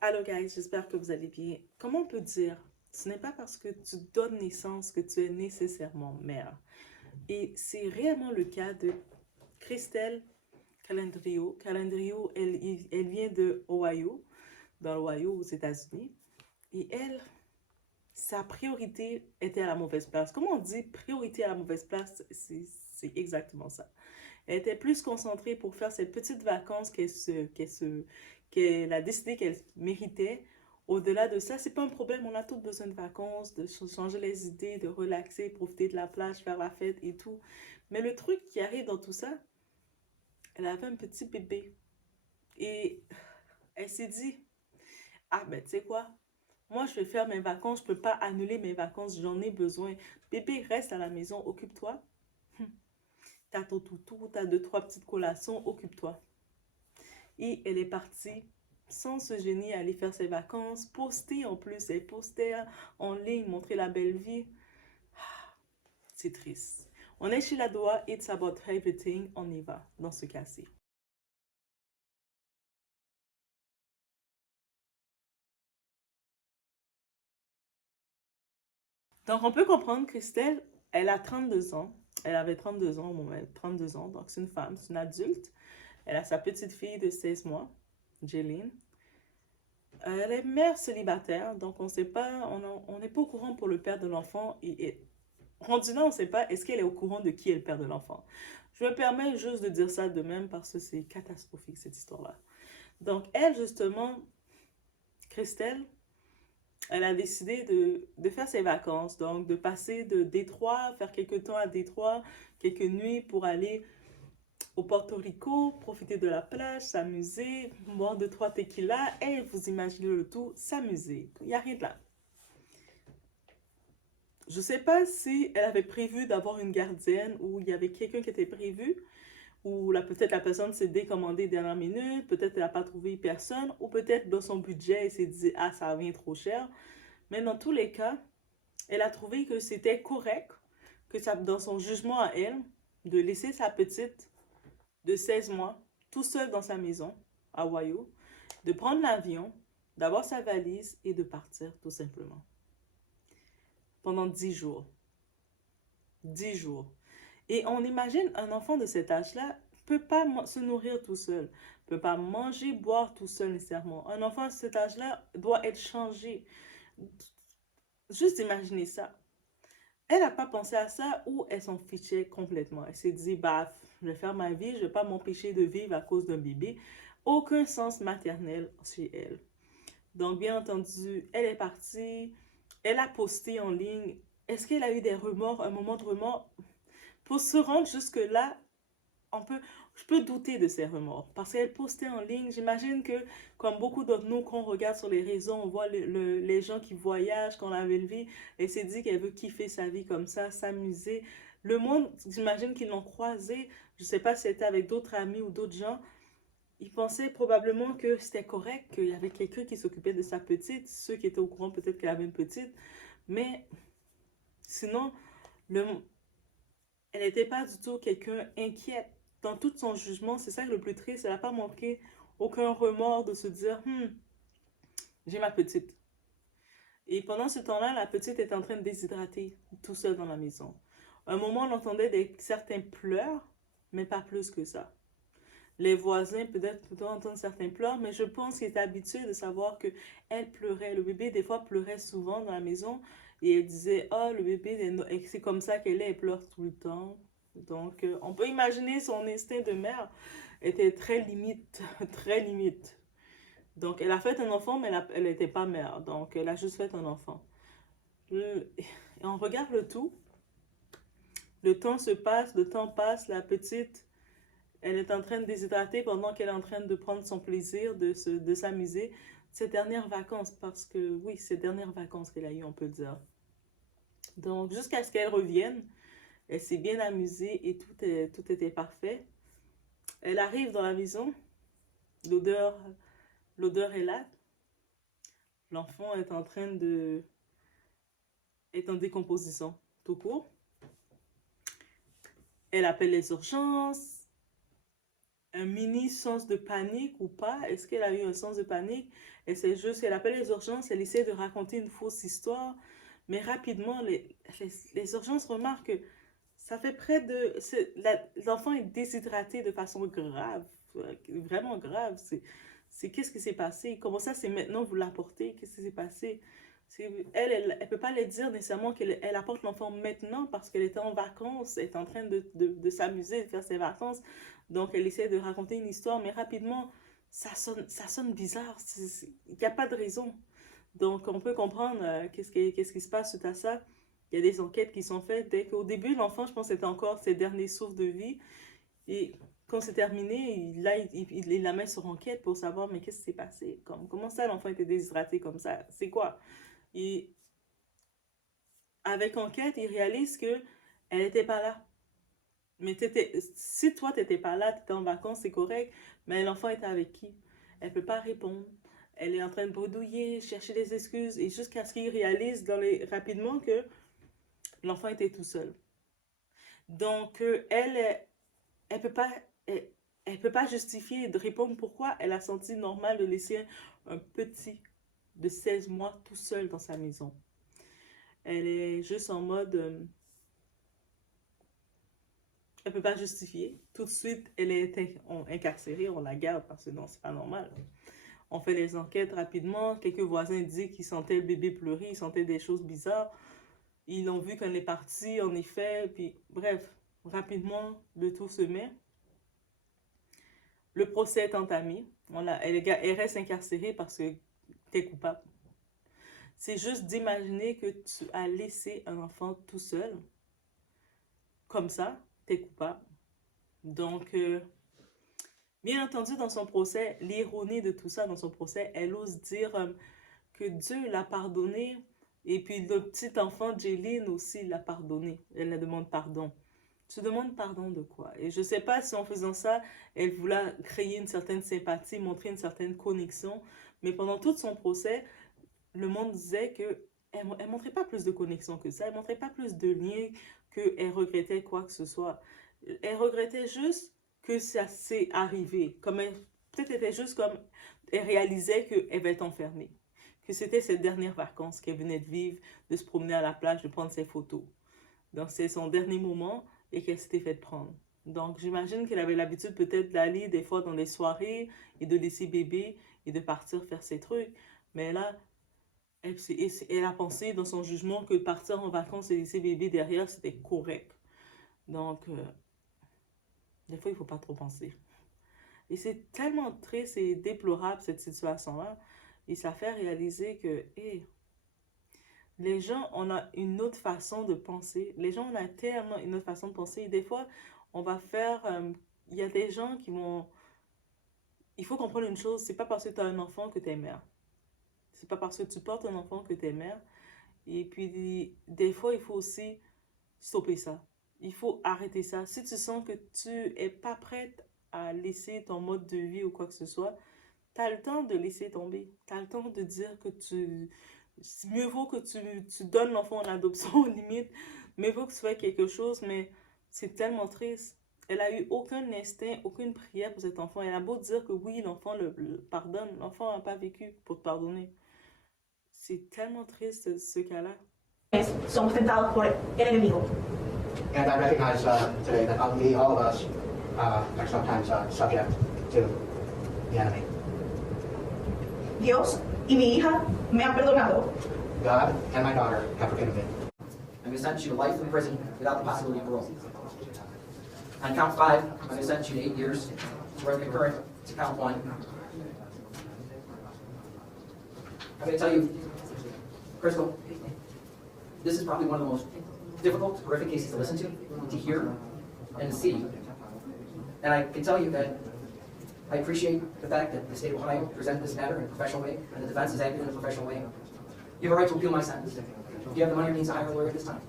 Allô guys, j'espère que vous allez bien. Comment on peut dire, ce n'est pas parce que tu donnes naissance que tu es nécessairement mère. Et c'est réellement le cas de Christelle Calendrio. Calendrio, elle vient de Ohio, dans l'Ohio aux États-Unis. Et elle, sa priorité était à la mauvaise place. Comment on dit priorité à la mauvaise place? C'est exactement ça. Elle était plus concentrée pour faire ses petites vacances qu'elle a décidé qu'elle méritait. Au-delà de ça, c'est pas un problème. On a tous besoin de vacances, de changer les idées, de relaxer, profiter de la plage, faire la fête et tout. Mais le truc qui arrive dans tout ça, elle avait un petit bébé. Et elle s'est dit, ah ben tu sais quoi, moi je vais faire mes vacances, je peux pas annuler mes vacances, j'en ai besoin. Bébé, reste à la maison, occupe-toi. T'as ton toutou, t'as deux, trois petites collations, occupe-toi. Et elle est partie sans se gêner à aller faire ses vacances, poster en plus, elle postait en ligne, montrer la belle vie. C'est triste. On est chez la Doha, it's about everything, on y va dans ce cas-ci. Donc on peut comprendre que Christelle, elle a 32 ans. Elle avait 32 ans au moment, 32 ans, donc c'est une femme, c'est une adulte. Elle a sa petite fille de 16 mois, Jeline. Elle est mère célibataire, donc on ne sait pas, on n'est pas au courant pour le père de l'enfant et rendu là, on ne sait pas est-ce qu'elle est au courant de qui est le père de l'enfant. Je me permets juste de dire ça de même parce que c'est catastrophique cette histoire-là. Donc elle, justement, Christelle, elle a décidé de faire ses vacances, donc de passer de Détroit, faire quelques temps à Détroit, quelques nuits pour aller au Porto Rico, profiter de la plage, s'amuser, boire deux, trois tequilas et vous imaginez le tout, s'amuser. Il n'y a rien de là. Je ne sais pas si elle avait prévu d'avoir une gardienne ou il y avait quelqu'un qui était prévu, ou peut-être la personne s'est décommandée dernière minute, peut-être elle n'a pas trouvé personne, ou peut-être dans son budget, elle s'est dit, ah, ça revient trop cher. Mais dans tous les cas, elle a trouvé que c'était correct, que ça, dans son jugement à elle, de laisser sa petite de 16 mois tout seul dans sa maison, à Ohio, de prendre l'avion, d'avoir sa valise et de partir tout simplement. Pendant 10 jours. 10 jours. Et on imagine un enfant de cet âge-là peut pas se nourrir tout seul, peut pas manger, boire tout seul nécessairement. Un enfant de cet âge-là doit être changé. Juste imaginer ça. Elle n'a pas pensé à ça ou elle s'en fichait complètement. Elle s'est dit, bah, je vais faire ma vie, je ne vais pas m'empêcher de vivre à cause d'un bébé. Aucun sens maternel chez elle. Donc, bien entendu, elle est partie, elle a posté en ligne. Est-ce qu'elle a eu des remords, un moment de remords? Pour se rendre jusque-là, on peut, je peux douter de ses remords parce qu'elle postait en ligne. J'imagine que, comme beaucoup d'entre nous, quand on regarde sur les réseaux, on voit les gens qui voyagent, qu'on la belle vie. Elle s'est dit qu'elle veut kiffer sa vie comme ça, s'amuser. Le monde, j'imagine qu'ils l'ont croisée. Je ne sais pas si c'était avec d'autres amis ou d'autres gens. Ils pensaient probablement que c'était correct, qu'il y avait quelqu'un qui s'occupait de sa petite. Ceux qui étaient au courant, peut-être qu'elle avait une petite. Mais sinon, le, elle n'était pas du tout quelqu'un inquiète dans tout son jugement. C'est ça le plus triste. Elle n'a pas manqué aucun remords de se dire, j'ai ma petite. Et pendant ce temps-là, la petite est en train de déshydrater tout seul dans la maison. À un moment, on entendait certains pleurs, mais pas plus que ça. Les voisins peut-être pouvaient entendre certains pleurs, mais je pense qu'ils étaient habitués de savoir que elle pleurait. Le bébé, des fois, pleurait souvent dans la maison. Et elle disait, oh, le bébé, c'est comme ça qu'elle est, elle pleure tout le temps. Donc, on peut imaginer son instinct de mère était très limite, très limite. Donc, elle a fait un enfant, mais elle n'était pas mère. Donc, elle a juste fait un enfant. Et on regarde le tout. Le temps se passe, le temps passe, la petite elle est en train de déshydrater pendant qu'elle est en train de prendre son plaisir, de s'amuser. Ses dernières vacances, parce que oui, ses dernières vacances qu'elle a eues, on peut dire. Donc, jusqu'à ce qu'elle revienne, elle s'est bien amusée et tout était parfait. Elle arrive dans la maison, l'odeur, l'odeur est là. L'enfant est en train est en décomposition, tout court. Elle appelle les urgences. un mini sens de panique ou pas? Est-ce qu'elle a eu un sens de panique? Et c'est juste, elle appelle les urgences, elle essaie de raconter une fausse histoire, mais rapidement, les urgences remarquent que ça fait près de... L'enfant est déshydraté de façon grave, vraiment grave. Qu'est-ce qui s'est passé? Comment ça, c'est maintenant vous l'apportez? Qu'est-ce qui s'est passé? Elle peut pas les dire nécessairement qu'elle apporte l'enfant maintenant parce qu'elle était en vacances, elle est en train de s'amuser, de faire ses vacances. Donc, elle essaie de raconter une histoire, mais rapidement, ça sonne bizarre. Il n'y a pas de raison. Donc, on peut comprendre qu'est-ce qui se passe suite à ça. Il y a des enquêtes qui sont faites. Dès qu'au début, l'enfant, je pense, c'était encore ses derniers souffles de vie. Et quand c'est terminé, il la met sur enquête pour savoir, mais qu'est-ce qui s'est passé? Comment ça, l'enfant était déshydraté comme ça? C'est quoi? Et avec enquête, il réalise que elle n'était pas là. Mais si toi, tu n'étais pas là, tu étais en vacances, c'est correct. Mais l'enfant était avec qui? Elle ne peut pas répondre. Elle est en train de bredouiller, chercher des excuses, et jusqu'à ce qu'il réalise rapidement que l'enfant était tout seul. Donc, elle peut pas, elle peut pas justifier de répondre pourquoi elle a senti normal de laisser un petit de 16 mois tout seul dans sa maison. Elle est juste en mode... elle peut pas justifier. Tout de suite, elle est incarcérée, on la garde parce que non, c'est pas normal. On fait les enquêtes rapidement. Quelques voisins disent qu'ils sentaient le bébé pleurer, ils sentaient des choses bizarres. Ils l'ont vu quand elle est partie, en effet. Puis, bref, rapidement, le tout se met. Le procès est entamé. Elle reste incarcérée parce que tu es coupable. C'est juste d'imaginer que tu as laissé un enfant tout seul. Comme ça, tu es coupable. Donc, bien entendu, dans son procès, l'ironie de tout ça, dans son procès, elle ose dire que Dieu l'a pardonné. Et puis, le petit enfant, Jaylin, aussi l'a pardonné. Elle la demande pardon. Tu demandes pardon de quoi? Et je ne sais pas si en faisant ça, elle voulait créer une certaine sympathie, montrer une certaine connexion. Mais pendant tout son procès, le monde disait qu'elle ne montrait pas plus de connexion que ça. Elle ne montrait pas plus de lien qu'elle regrettait quoi que ce soit. Elle regrettait juste que ça s'est arrivé. Peut-être était juste comme elle réalisait qu'elle va être enfermée. Que c'était ses dernières vacances qu'elle venait de vivre, de se promener à la plage, de prendre ses photos. Donc c'est son dernier moment et qu'elle s'était fait prendre. Donc j'imagine qu'elle avait l'habitude peut-être d'aller des fois dans les soirées et de laisser bébé et de partir faire ses trucs. Mais là, elle a pensé dans son jugement que partir en vacances et laisser bébé derrière, c'était correct. Donc, des fois, il ne faut pas trop penser. Et c'est tellement triste et déplorable cette situation-là. Et ça fait réaliser que, les gens, on a une autre façon de penser. Les gens, on a tellement une autre façon de penser. Et des fois, on va faire... il y a des gens qui vont... Il faut comprendre une chose, c'est pas parce que tu as un enfant que tu es mère. C'est pas parce que tu portes un enfant que tu es mère. Et puis, des fois, il faut aussi stopper ça. Il faut arrêter ça. Si tu sens que tu n'es pas prête à laisser ton mode de vie ou quoi que ce soit, tu as le temps de laisser tomber. Tu as le temps de dire que mieux vaut que tu donnes l'enfant en adoption, limite. Mieux vaut que tu fasses quelque chose, mais c'est tellement triste. Elle a eu aucun instinct, aucune prière pour cet enfant. Elle a beau dire que oui, l'enfant le pardonne. L'enfant n'a pas vécu pour te pardonner. C'est tellement triste ce cas-là. Somos tentados por el enemigo. And I recognize today that all of us are sometimes subject to the enemy. Dios y mi hija me han perdonado. God and my daughter have forgiven me. I'm going to sentence you to life in prison without the possibility of parole. On count 5, I'm going to sentence you to 8 years. We're concurrent to count 1. I'm going to tell you, Crystal, this is probably one of the most difficult, horrific cases to listen to hear, and to see. And I can tell you that I appreciate the fact that the state of Ohio presented this matter in a professional way, and the defense has acted in a professional way. You have a right to appeal my sentence. Do you have the money or means to hire a lawyer at this time?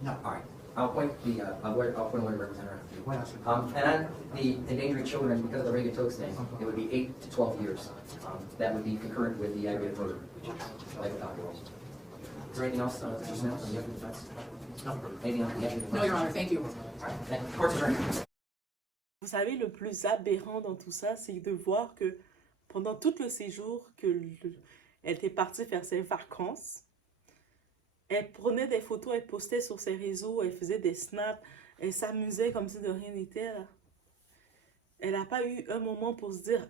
No. All right. I'll appoint a lawyer representative. And on the endangering children, because of the Reagan-Tokes thing, it would be 8 to 12 years. That would be concurrent with the aggravated murder, life without parole. there anything else, Mr. Smith, on the other defense? Anything else? No, Your Honor, thank you. Court's adjourned. Vous savez, le plus aberrant dans tout ça, c'est de voir que pendant tout le séjour elle était partie faire ses vacances, elle prenait des photos, elle postait sur ses réseaux, elle faisait des snaps, elle s'amusait comme si de rien n'était, là. Elle n'a pas eu un moment pour se dire,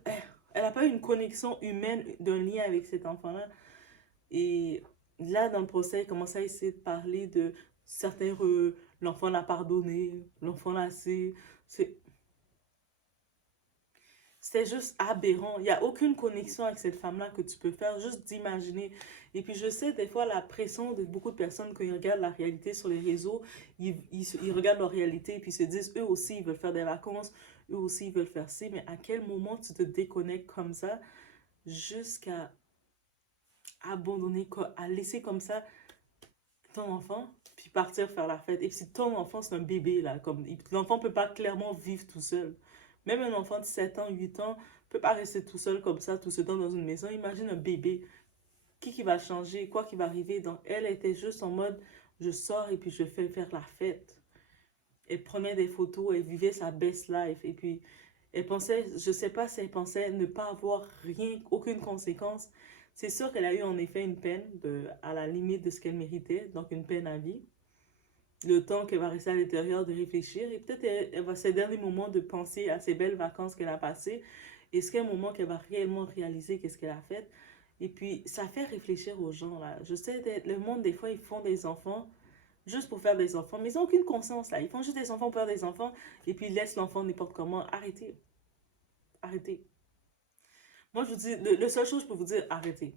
elle n'a pas eu une connexion humaine d'un lien avec cet enfant-là. Et là, dans le procès, elle commence à essayer de parler de certains, l'enfant l'a pardonné, l'enfant l'a assez. C'était juste aberrant. Il n'y a aucune connexion avec cette femme-là que tu peux faire, juste d'imaginer. Et puis je sais, des fois, la pression de beaucoup de personnes, quand ils regardent la réalité sur les réseaux, ils regardent leur réalité et puis se disent, eux aussi, ils veulent faire des vacances, eux aussi, ils veulent faire ci. Mais à quel moment tu te déconnectes comme ça jusqu'à abandonner, à laisser comme ça ton enfant, puis partir faire la fête. Et si ton enfant, c'est un bébé, là, comme l'enfant ne peut pas clairement vivre tout seul. Même un enfant de 7 ans, 8 ans, ne peut pas rester tout seul comme ça, tout ce temps dans une maison. Imagine un bébé. Qui va changer? Quoi qui va arriver? Donc, elle était juste en mode, je sors et puis je fais faire la fête. Elle prenait des photos, elle vivait sa best life. Et puis, elle pensait, je ne sais pas si elle pensait ne pas avoir rien, aucune conséquence. C'est sûr qu'elle a eu en effet une peine à la limite de ce qu'elle méritait, donc une peine à vie. Le temps qu'elle va rester à l'intérieur de réfléchir et peut-être elle va ces derniers moments de penser à ces belles vacances qu'elle a passées. Est-ce qu'il y a un moment qu'elle va réellement réaliser qu'est-ce qu'elle a fait? Et puis, ça fait réfléchir aux gens, là. Je sais, le monde, des fois, ils font des enfants juste pour faire des enfants, mais ils n'ont aucune conscience, là. Ils font juste des enfants pour faire des enfants et puis ils laissent l'enfant n'importe comment. Arrêtez. Arrêtez. Moi, je vous dis, la seule chose que je peux vous dire, arrêtez.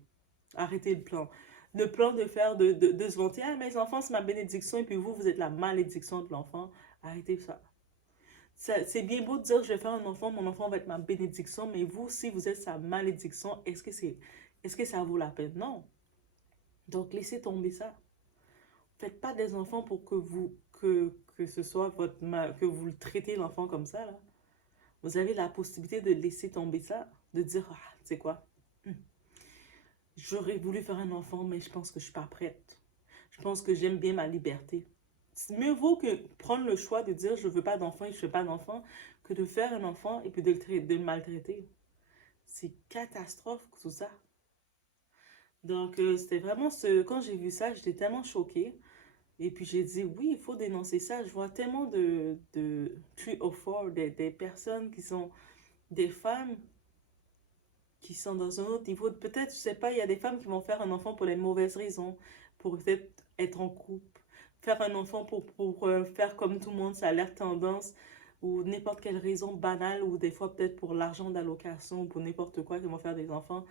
Arrêtez le plan. Le plan de faire, de se vanter, ah, mes enfants, c'est ma bénédiction, et puis vous, vous êtes la malédiction de l'enfant. Arrêtez ça. C'est bien beau de dire, je vais faire un enfant, mon enfant va être ma bénédiction, mais vous, si vous êtes sa malédiction, est-ce que ça vaut la peine? Non. Donc, laissez tomber ça. Faites pas des enfants pour que ce soit que vous le traitez l'enfant comme ça, là. Vous avez la possibilité de laisser tomber ça, de dire, ah, tu sais quoi? J'aurais voulu faire un enfant, mais je pense que je ne suis pas prête. Je pense que j'aime bien ma liberté. Mieux vaut que prendre le choix de dire je ne veux pas d'enfant et je ne fais pas d'enfant que de faire un enfant et puis de le maltraiter. C'est catastrophe tout ça. Donc, c'était vraiment quand j'ai vu ça, j'étais tellement choquée. Et puis j'ai dit oui, il faut dénoncer ça. Je vois tellement de 3 or 4, des personnes qui sont des femmes qui sont dans un autre niveau. Peut-être, je sais pas, il y a des femmes qui vont faire un enfant pour les mauvaises raisons, pour peut-être être en couple, faire un enfant pour faire comme tout le monde, ça a l'air tendance, ou n'importe quelle raison banale, ou des fois peut-être pour l'argent d'allocation, ou pour n'importe quoi, qui vont faire des enfants.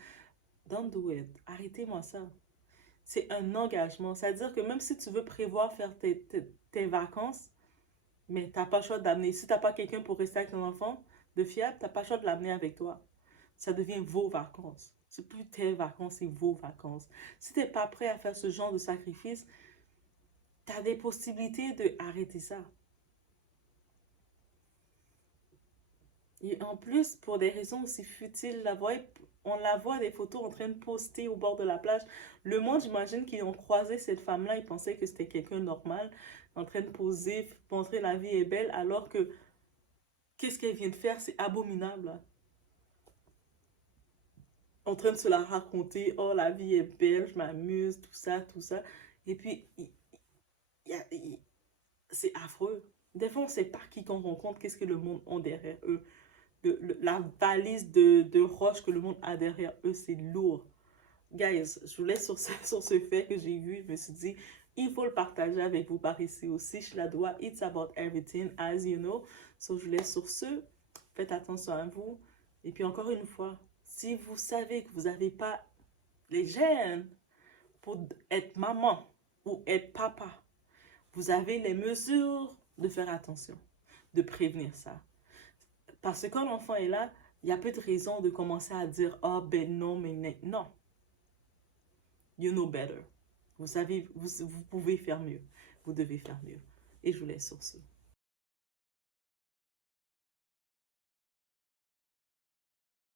Don't do it. Arrêtez-moi ça. C'est un engagement. C'est-à-dire que même si tu veux prévoir faire tes vacances, mais tu n'as pas le choix d'amener. Si tu n'as pas quelqu'un pour rester avec ton enfant de fiable, tu n'as pas le choix de l'amener avec toi. Ça devient vos vacances. C'est plus tes vacances, c'est vos vacances. Si tu n'es pas prêt à faire ce genre de sacrifice, tu as des possibilités d'arrêter ça. Et en plus, pour des raisons aussi futiles, on la voit des photos en train de poster au bord de la plage. Le monde, j'imagine qu'ils ont croisé cette femme-là, ils pensaient que c'était quelqu'un de normal, en train de poser, montrer la vie est belle, alors que qu'est-ce qu'elle vient de faire? C'est abominable, là. En train de se la raconter, oh la vie est belle, je m'amuse, tout ça. Et puis, c'est affreux. Des fois, on ne sait pas qui qu'on rencontre, qu'est-ce que le monde a derrière eux. La valise de roches que le monde a derrière eux, c'est lourd. Guys, je vous laisse sur ce fait que j'ai vu. Je me suis dit, il faut le partager avec vous par ici aussi. Je la dois. It's about everything, as you know. So, je vous laisse sur ce. Faites attention à vous. Et puis, encore une fois, si vous savez que vous n'avez pas les gènes pour être maman ou être papa, vous avez les mesures de faire attention, de prévenir ça. Parce que quand l'enfant est là, il y a peu de raison de commencer à dire « Ah, ben non, mais non. » You know better. Vous savez, vous pouvez faire mieux. Vous devez faire mieux. Et je vous laisse sur ce.